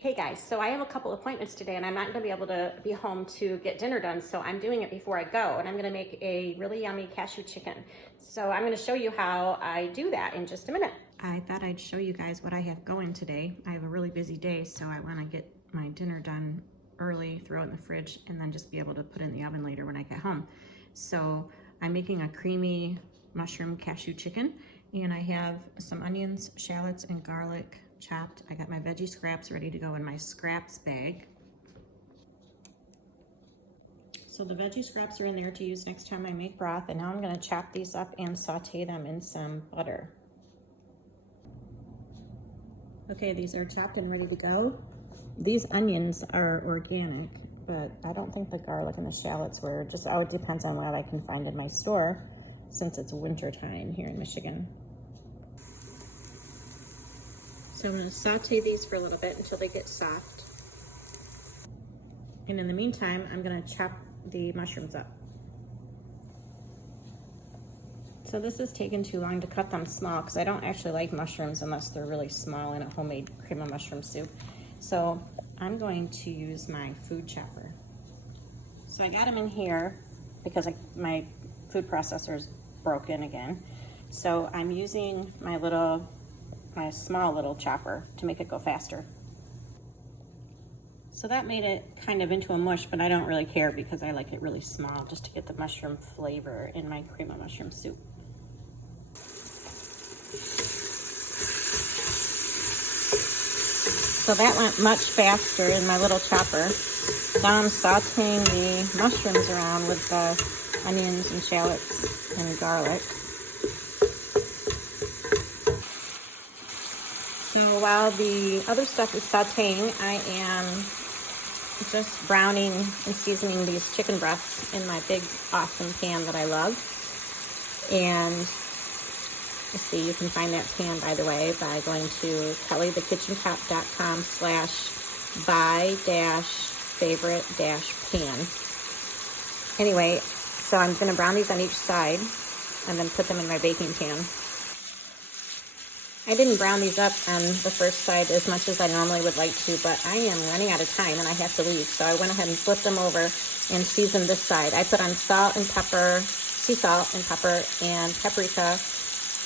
Hey guys, so I have a couple appointments today and I'm not gonna be able to be home to get dinner done, so I'm doing it before I go, and I'm gonna make a really yummy cashew chicken. So I'm gonna show you how I do that in just a minute. I thought I'd show you guys what I have going today. I have a really busy day, so I wanna get my dinner done early, throw it in the fridge, and then just be able to put it in the oven later when I get home. So I'm making a creamy mushroom cashew chicken, and I have some onions, shallots, and garlic chopped. I got my veggie scraps ready to go in my scraps bag. So the veggie scraps are in there to use next time I make broth, and now I'm gonna chop these up and saute them in some butter. Okay, these are chopped and ready to go. These onions are organic, but I don't think the garlic and the shallots were. Just, oh, it depends on what I can find in my store since it's winter time here in Michigan. So I'm going to saute these for a little bit until they get soft. And in the meantime, I'm going to chop the mushrooms up. So this is taking too long to cut them small because I don't actually like mushrooms unless they're really small in a homemade cream of mushroom soup. So I'm going to use my food chopper. So I got them in here because my food processor is broken again. So I'm using my small little chopper to make it go faster. So that made it kind of into a mush, but I don't really care because I like it really small just to get the mushroom flavor in my cream of mushroom soup. So that went much faster in my little chopper. Now I'm sauteing the mushrooms around with the onions and shallots and garlic. So while the other stuff is sauteing, I am just browning and seasoning these chicken breasts in my big, awesome pan that I love. And let's see, you can find that pan, by the way, by going to kellythekitchentop.com/buy-favorite-pan. Anyway, so I'm going to brown these on each side and then put them in my baking pan. I didn't brown these up on the first side as much as I normally would like to, but I am running out of time and I have to leave. So I went ahead and flipped them over and seasoned this side. I put on salt and pepper, sea salt and pepper, and paprika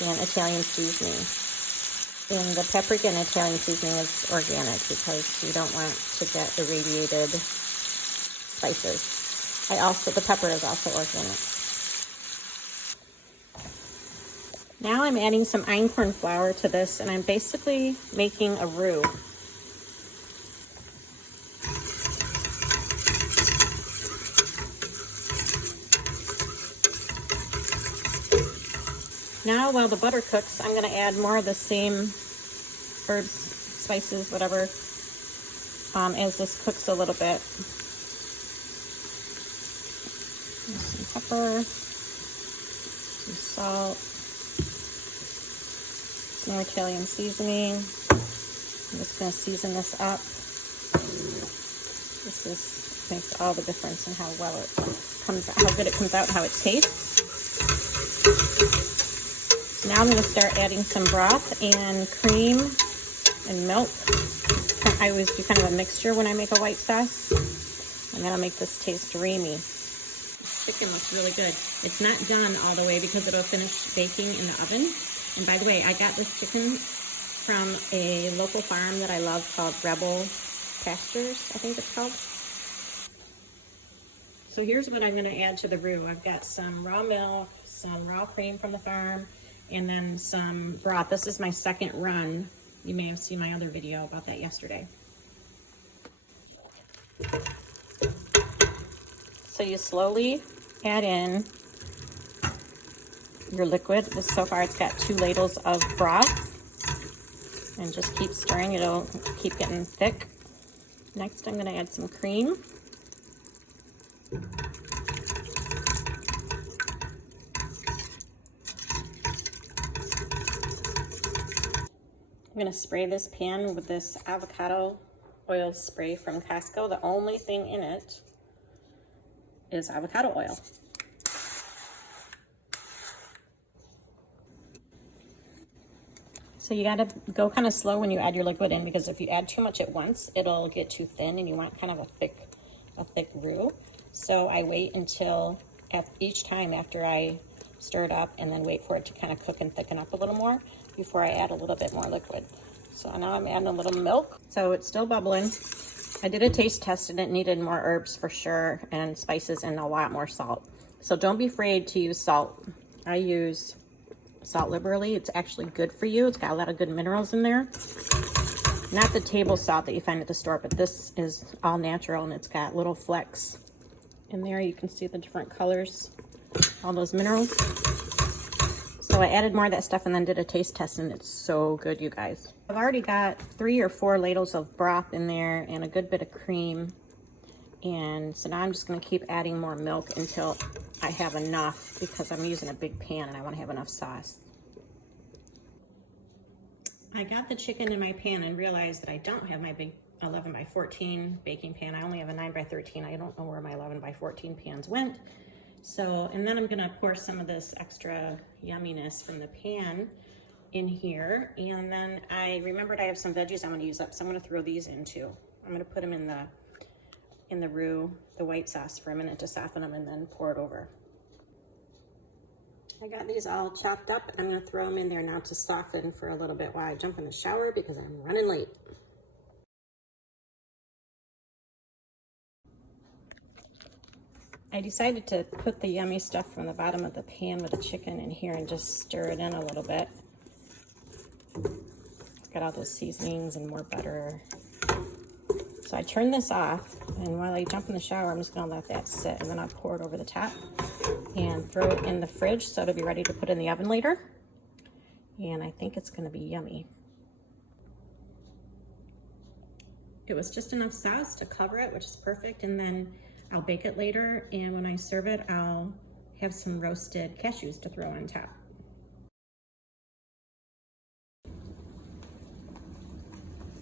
and Italian seasoning. And the paprika and Italian seasoning is organic because you don't want to get irradiated spices. The pepper is also organic. Now I'm adding some einkorn flour to this, and I'm basically making a roux. Now while the butter cooks, I'm going to add more of the same herbs, spices, whatever, as this cooks a little bit. Some pepper, some salt, more Italian seasoning. I'm just going to season this up. This makes all the difference in how well it comes out, how good it comes out, and how it tastes. Now I'm going to start adding some broth and cream and milk. I always do kind of a mixture when I make a white sauce, and that'll make this taste creamy. This chicken looks really good. It's not done all the way because it'll finish baking in the oven. And by the way, I got this chicken from a local farm that I love called Rebel Pastures, I think it's called. So here's what I'm going to add to the roux. I've got some raw milk, some raw cream from the farm, and then some broth. This is my second run. You may have seen my other video about that yesterday. So you slowly add in your liquid. So far it's got 2 ladles of broth, and just keep stirring. It'll keep getting thick. Next I'm going to add some cream. I'm going to spray this pan with this avocado oil spray from Costco. The only thing in it is avocado oil. So you gotta go kind of slow when you add your liquid in, because if you add too much at once, it'll get too thin and you want kind of a thick roux. So I wait until each time after I stir it up, and then wait for it to kind of cook and thicken up a little more before I add a little bit more liquid. So now I'm adding a little milk. So it's still bubbling. I did a taste test and it needed more herbs for sure, and spices, and a lot more salt. So don't be afraid to use salt. I use salt liberally. It's actually good for you. It's got a lot of good minerals in there. Not the table salt that you find at the store, but this is all natural, and it's got little flecks in there. You can see the different colors, all those minerals. So I added more of that stuff and then did a taste test, and it's so good, you guys. I've already got 3 or 4 ladles of broth in there and a good bit of cream. And so now I'm just gonna keep adding more milk until I have enough, because I'm using a big pan and I wanna have enough sauce. I got the chicken in my pan and realized that I don't have my big 11 by 14 baking pan. I only have a 9 by 13. I don't know where my 11 by 14 pans went. So, and then I'm gonna pour some of this extra yumminess from the pan in here. And then I remembered I have some veggies I'm gonna use up, so I'm gonna throw these in too. I'm gonna put them in the roux, the white sauce, for a minute to soften them, and then pour it over. I got these all chopped up, and I'm gonna throw them in there now to soften for a little bit while I jump in the shower, because I'm running late. I decided to put the yummy stuff from the bottom of the pan with the chicken in here and just stir it in a little bit. It's got all those seasonings and more butter. So I turn this off, and while I jump in the shower, I'm just gonna let that sit, and then I'll pour it over the top and throw it in the fridge so it'll be ready to put in the oven later. And I think it's gonna be yummy. It was just enough sauce to cover it, which is perfect, and then I'll bake it later, and when I serve it, I'll have some roasted cashews to throw on top.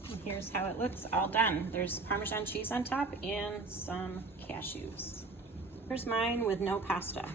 And here's how it looks all done. There's Parmesan cheese on top and some cashews. Here's mine with no pasta.